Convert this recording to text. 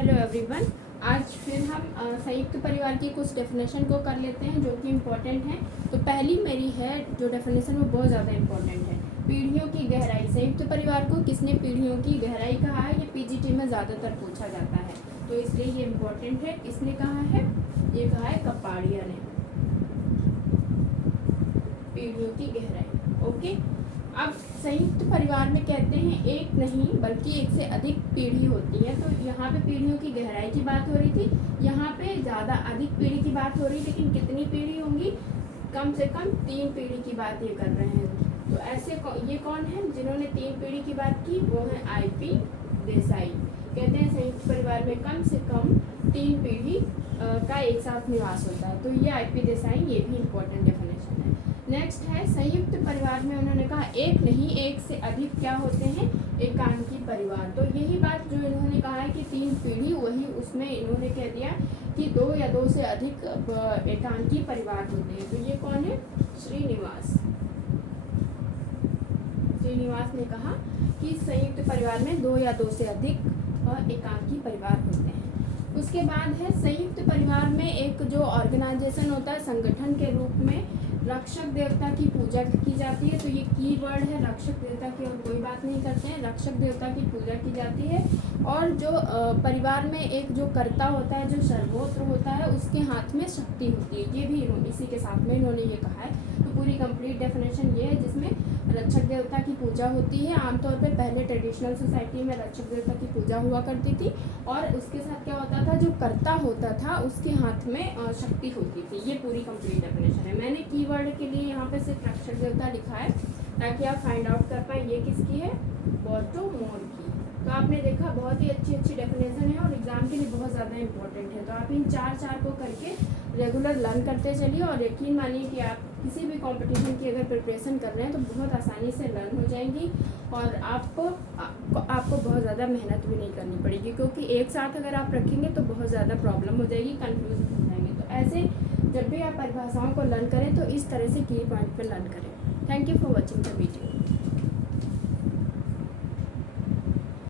Hello everyone. आज फिर हम संयुक्त परिवार की कुछ डेफिनेशन को कर लेते हैं जो कि इम्पोर्टेंट हैं। तो पहली मेरी है जो डेफिनेशन वो बहुत ज़्यादा इम्पोर्टेंट है, पीढ़ियों की गहराई। संयुक्त परिवार को किसने पीढ़ियों की गहराई कहा है? ये पीजीटी में ज़्यादातर पूछा जाता है, तो इसलिए ये इम्पोर्टेंट है। किसने कहा है? ये कहा है कपाड़िया ने, पीढ़ियों की गहराई। ओके, अब संयुक्त परिवार में कहते हैं एक नहीं बल्कि एक से अधिक पीढ़ी होती है। तो यहाँ पे पीढ़ियों की गहराई की बात हो रही थी, यहाँ पे ज़्यादा अधिक पीढ़ी की बात हो रही, लेकिन कितनी पीढ़ी होंगी? कम से कम 3 पीढ़ी की बात ये कर रहे हैं। तो ऐसे ये कौन है जिन्होंने 3 पीढ़ी की बात की? वो है IP देसाई। कहते हैं संयुक्त परिवार में कम से कम 3 पीढ़ी का एक साथ निवास होता है। तो ये IP देसाई, ये भी इम्पोर्टेंट डेफिनेशन है। नेक्स्ट है संयुक्त परिवार में उन्होंने कहा एक नहीं एक से अधिक क्या होते हैं? एकांकी परिवार। तो यही बात जो इन्होंने कहा है कि 3 पीढ़ी, वही उसमें इन्होंने कह दिया कि 2 या 2 से अधिक एकांकी परिवार होते हैं। तो ये कौन है? श्रीनिवास ने कहा कि संयुक्त परिवार में 2 या 2 से अधिक एकांकी परिवार होते हैं। उसके बाद है संयुक्त परिवार में एक जो ऑर्गेनाइजेशन होता है, संगठन के रूप में रक्षक देवता की पूजा की जाती है। तो ये कीवर्ड है, रक्षक देवता की और कोई बात नहीं करते हैं, रक्षक देवता की पूजा की जाती है। और जो परिवार में एक जो कर्ता होता है, जो सर्वोच्च होता है, उसके हाथ में शक्ति होती है। ये भी इसी के साथ में इन्होंने ये कहा है। तो पूरी कंप्लीट डेफिनेशन ये है जिसमें रक्षक देवता की पूजा होती है। आमतौर पे पहले ट्रेडिशनल सोसाइटी में रक्षक देवता की पूजा हुआ करती थी, और उसके साथ क्या होता था, जो कर्ता होता था उसके हाथ में शक्ति होती थी। ये पूरी कंप्लीट डेफिनेशन है। मैंने कीवर्ड के लिए यहाँ पे सिर्फ रक्षक देवता लिखा है ताकि आप फाइंड आउट कर पाए ये किसकी है, बॉटोमोर की। तो आपने देखा बहुत ही अच्छी डेफिनेशन है और एग्जाम के लिए बहुत ज़्यादा इंपॉर्टेंट है। तो आप इन 4 को करके रेगुलर लर्न करते चलिए, और यकीन मानिए कि आप किसी भी कंपटीशन की अगर प्रिपरेशन कर रहे हैं तो बहुत आसानी से लर्न हो जाएंगी, और आपको बहुत ज़्यादा मेहनत भी नहीं करनी पड़ेगी, क्योंकि एक साथ अगर आप रखेंगे तो बहुत ज़्यादा प्रॉब्लम हो जाएगी, कंफ्यूज हो जाएंगे। तो ऐसे जब भी आप परिभाषाओं को लर्न करें तो इस तरह से की पॉइंट पर लर्न करें। Thank you for watching the video.